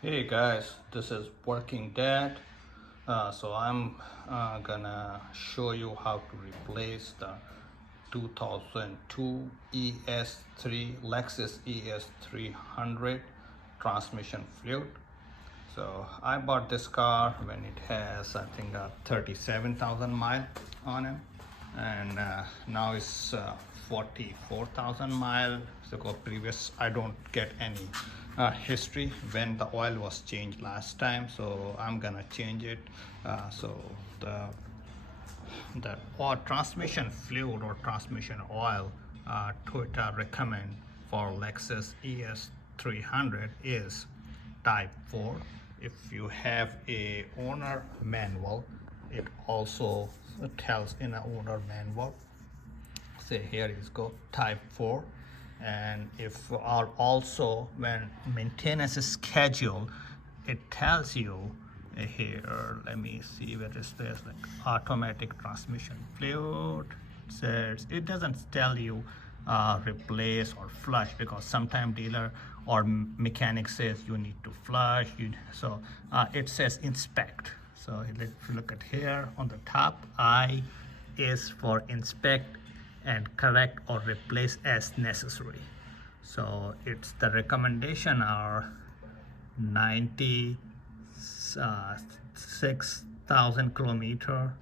Hey guys, this is Working Dad. So I'm gonna show you how to replace the 2002 ES3 Lexus ES300 transmission fluid. So I bought this car when it has I think 37,000 miles on it, and now it's 44,000 miles. So previous I don't get any history when the oil was changed last time, so I'm gonna change it. So the or transmission fluid or transmission oil Toyota recommend for Lexus ES300 is type 4. If you have a owner manual, it also tells in an owner manual. Say here is go type 4. And if are also when maintenance is scheduled, it tells you here, let me see where is this, like automatic transmission fluid. Says it doesn't tell you replace or flush, because sometimes dealer or mechanic says you need to flush so it says inspect. So if you look at here on the top, I is for inspect and correct or replace as necessary. So it's the recommendation are 96,000 kilometer,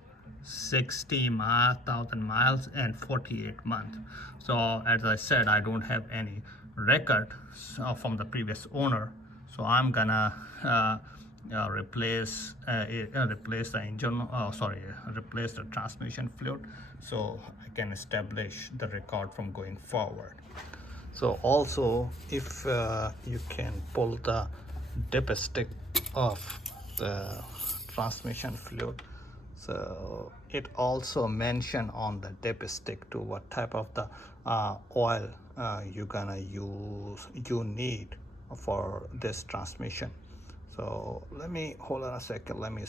60,000 miles, and 48 months. So as I said, I don't have any record from the previous owner, so I'm gonna replace the engine. Replace the transmission fluid, so I can establish the record from going forward. So also, if you can pull the dipstick of the transmission fluid, so it also mention on the dipstick to what type of the oil you're gonna use, you need for this transmission. So let me hold on a second, let me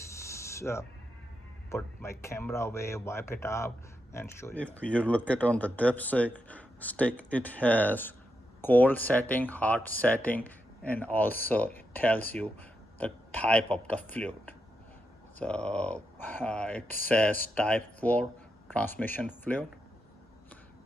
put my camera away, wipe it out, and show you. If you look at on the dipstick stick, it has cold setting, hot setting, and also it tells you the type of the fluid. So it says type 4 transmission fluid,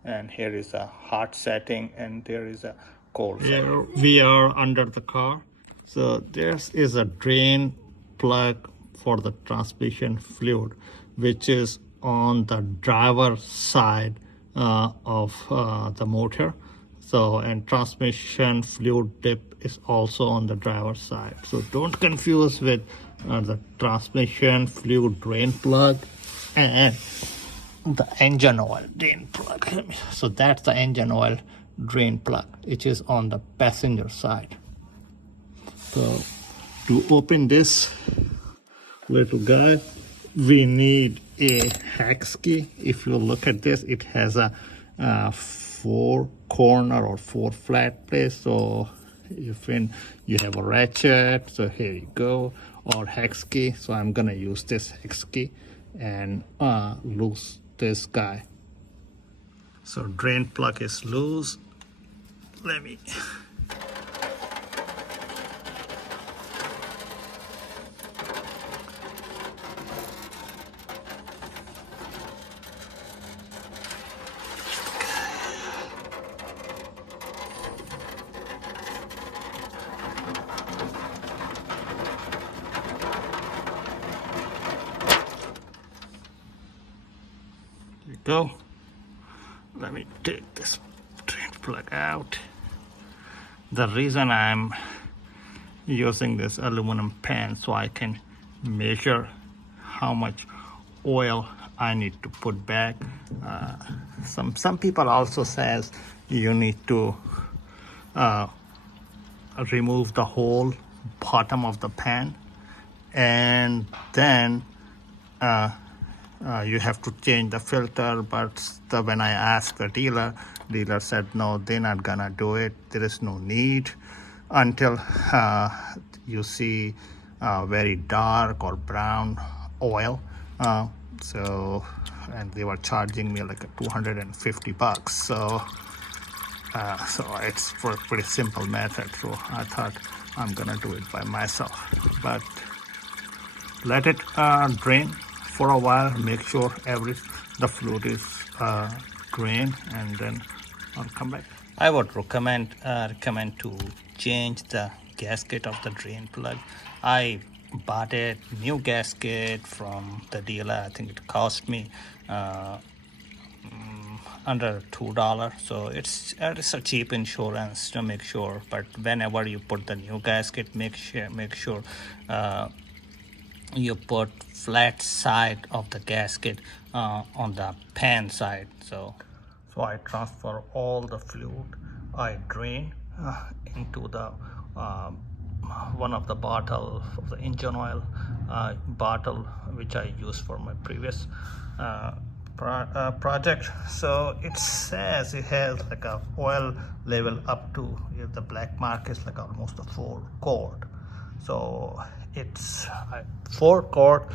and here is a hot setting and there is a cold setting. Here we are under the car. So there is a drain plug for the transmission fluid, which is on the driver's side of the motor. So, and transmission fluid dip is also on the driver's side. So don't confuse with the transmission fluid drain plug and the engine oil drain plug. So that's the engine oil drain plug, which is on the passenger side. So to open this little guy, we need a hex key. If you look at this, it has a 4 corner or 4 flat place. So if you have a ratchet, so here you go, or hex key. So I'm gonna use this hex key and loose this guy. So drain plug is loose. Let me go. Let me take this drain plug out. The reason I'm using this aluminum pan, so I can measure how much oil I need to put back. Some people also says you need to remove the whole bottom of the pan, and then you have to change the filter. But when I asked the dealer said no, they're not gonna do it. There is no need until you see very dark or brown oil. So, and they were charging me like $250. So it's for a pretty simple method. So I thought I'm gonna do it by myself, but let it drain for a while. Make sure the fluid is drained, and then I'll come back. I would recommend to change the gasket of the drain plug. I bought a new gasket from the dealer. I think it cost me under $2, so it's a cheap insurance to make sure. But whenever you put the new gasket, make sure you put flat side of the gasket on the pan side. So I transfer all the fluid. I drain into the one of the bottle of the engine oil bottle, which I used for my previous project. So it says it has like a oil level up to the black mark is like almost a 4 quart. So it's 4 quart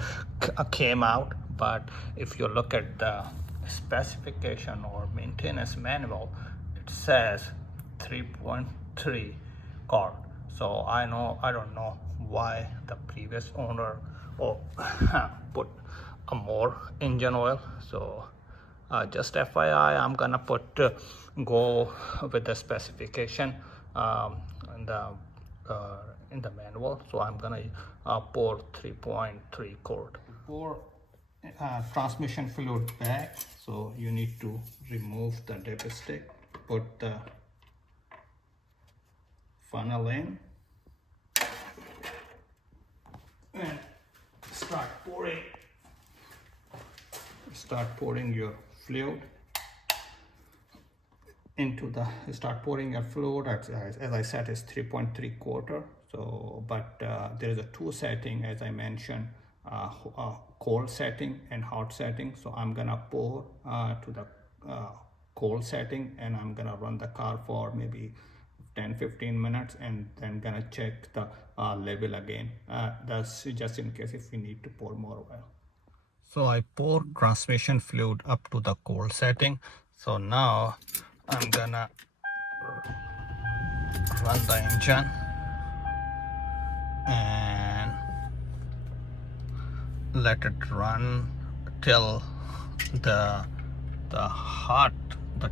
came out, but if you look at the specification or maintenance manual, it says 3.3 quart. So I don't know why the previous owner put a more engine oil. So just FYI, I'm gonna go with the specification in the manual. So I'm gonna pour 3.3 quart. Pour transmission fluid back. So you need to remove the dipstick, put the funnel in, and start pouring your fluid into the as I said, is 3.3 quarter. So but there is a 2 setting, as I mentioned, cold setting and hot setting. So I'm gonna pour to the cold setting, and I'm gonna run the car for maybe 10-15 minutes, and then gonna check the level again. That's just in case if we need to pour more oil. So I pour transmission fluid up to the cold setting. So now I'm gonna run the engine and let it run till the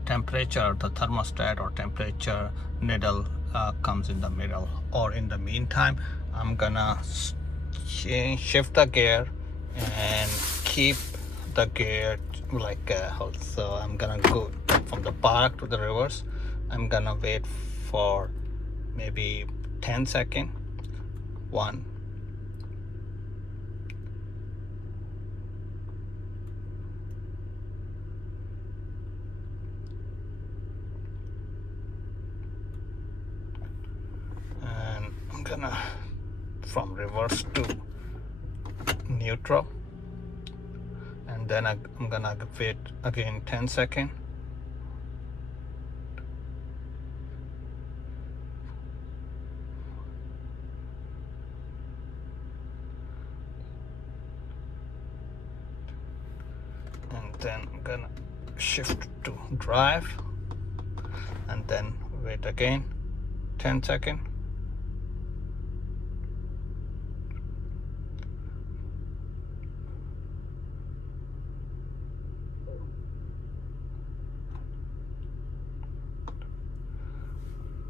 temperature, the thermostat or temperature needle comes in the middle. Or in the meantime, I'm gonna shift the gear and keep the gear like so I'm gonna go from the park to the reverse. I'm gonna wait for maybe 10 seconds. 1, and I'm gonna from reverse to neutral, and then I'm gonna wait again 10 seconds. And then I'm gonna shift to drive, and then wait again 10 seconds.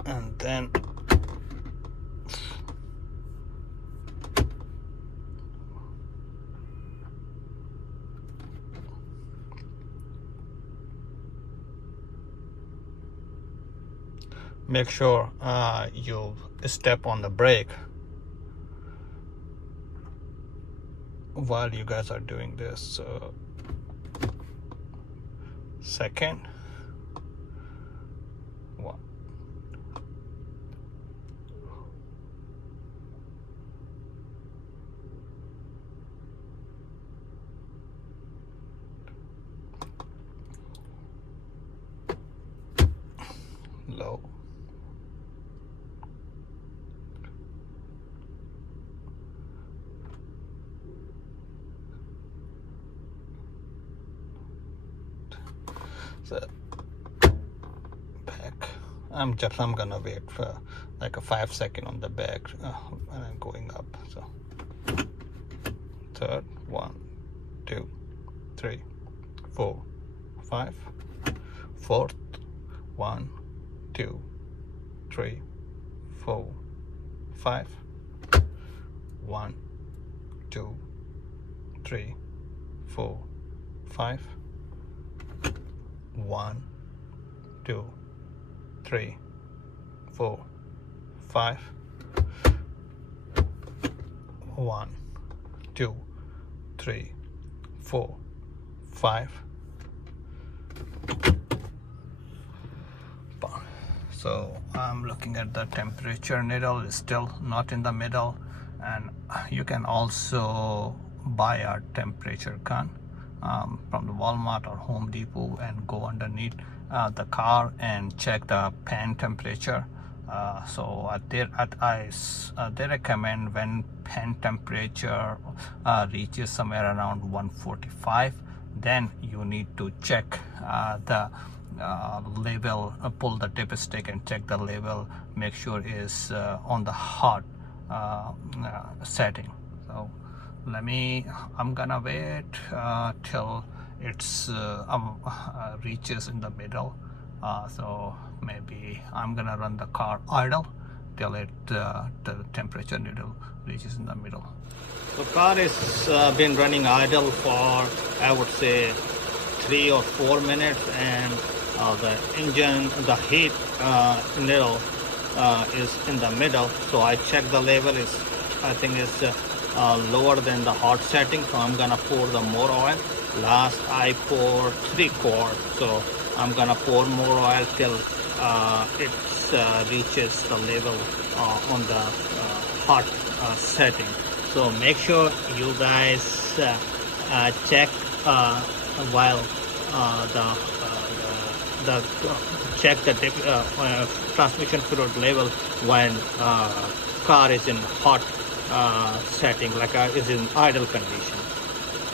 And then make sure you step on the brake while you guys are doing this. So second, 1, low, so back. I'm gonna wait for like a 5-second on the back and I'm going up. So third, 1, 2, 3, 4, 5. Fourth, 1, 2, 3, 4, 5. 1, 2, 3, 4, 5. 1, 2, 3, 4, 5. 1, 2, 3, 4, 5. So I'm looking at the temperature needle is still not in the middle, and you can also buy a temperature gun from the Walmart or Home Depot and go underneath the car and check the pan temperature. So they recommend when pan temperature reaches somewhere around 145, then you need to check the label, pull the dipstick and check the label, make sure is on the hot setting. So I'm gonna wait till it's reaches in the middle. So maybe I'm gonna run the car idle till the temperature needle reaches in the middle. The car has been running idle for, I would say, 3 or 4 minutes, and the engine, the heat needle is in the middle. So I checked the level is, I think is lower than the hot setting, so I'm gonna pour the more oil. Last I poured 3 quarts, so I'm gonna pour more oil till it reaches the level on the hot setting. So make sure you guys check while check the transmission fluid level when car is in hot setting, like is in idle condition.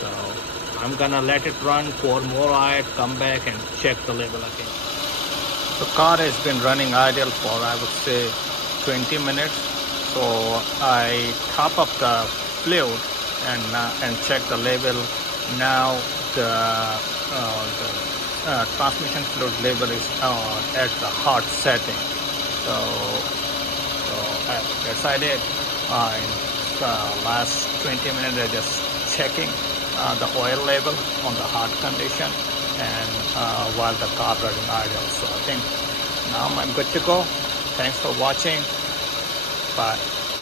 So I'm gonna let it run, pour more oil, come back and check the level again. The car has been running idle for, I would say, 20 minutes. So I top up the fluid and check the level. Now the transmission fluid level is at the hot setting. So I decided in the last 20 minutes I just checking the oil level on the hot condition, and while the car running idle. So I think now I'm good to go. Thanks for watching. Bye.